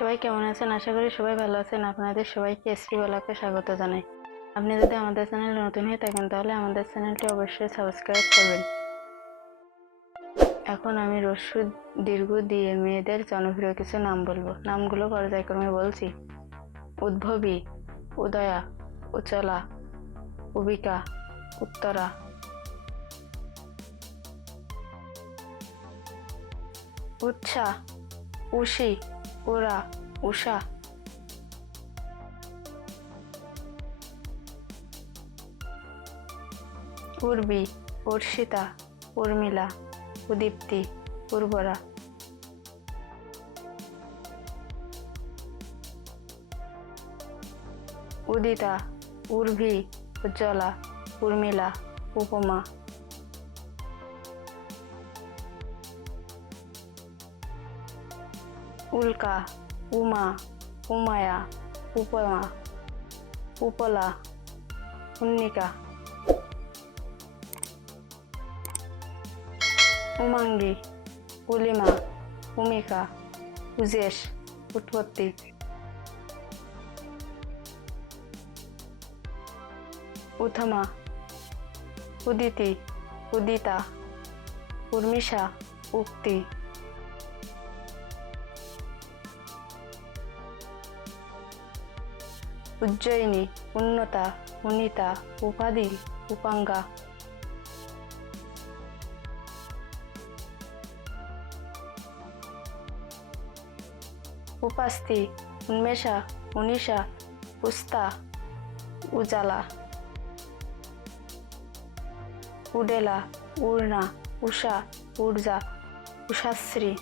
সবাই কেমন আছেন? আশা করি সবাই ভালো আছেন। আপনাদের সবাইকে এসপি বলাকে স্বাগত জানাই। আপনি যদি আমাদের চ্যানেলে নতুন হয়ে থাকেন, তাহলে আমাদের চ্যানেলটি অবশ্যই সাবস্ক্রাইব করবেন। এখন আমি রসুদ দীর্ঘ দিয়ে মেয়েদের জনপ্রিয় কিছু নাম বলব। নামগুলো পর্যায়ক্রমে বলছি। উদ্ভবী, উদয়া, উচলা, উবিকা, উত্তরা। উৎসা, উষি উরা উষা উর্বি উর্ষিতা উর্মিলা উদীপ্তি উর্বরা। উদিতা উর্ভি উজ্জ্বলা উর্মিলা উপমা। উল্কা উমা উমায়া উপমা উপলা উন্নিকা উমাঙ্গি উলিমা উমিকা উজেশ উৎপত্তি উথমা উদিতি উদিতা উর্মিষা উক্তি উজ্জয়িনী, উন্নতা, উনিতা, উপাধি, উপাঙ্গা। উপাস্তি, উন্মেষা, উনিশা, উস্তা, উজালা। উডেলা উড়না উষা ঊর্জা উষাশ্রী।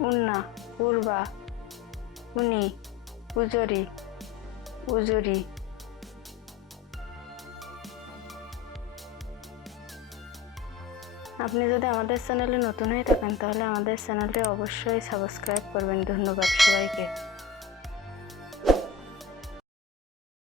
উন্না, উর্বা, উনি, উজরি উজরি। আপনি যদি আমাদের চ্যানেলে নতুন হয়ে থাকেন, তাহলে আমাদের চ্যানেলটি অবশ্যই সাবস্ক্রাইব করবেন। ধন্যবাদ সবাইকে।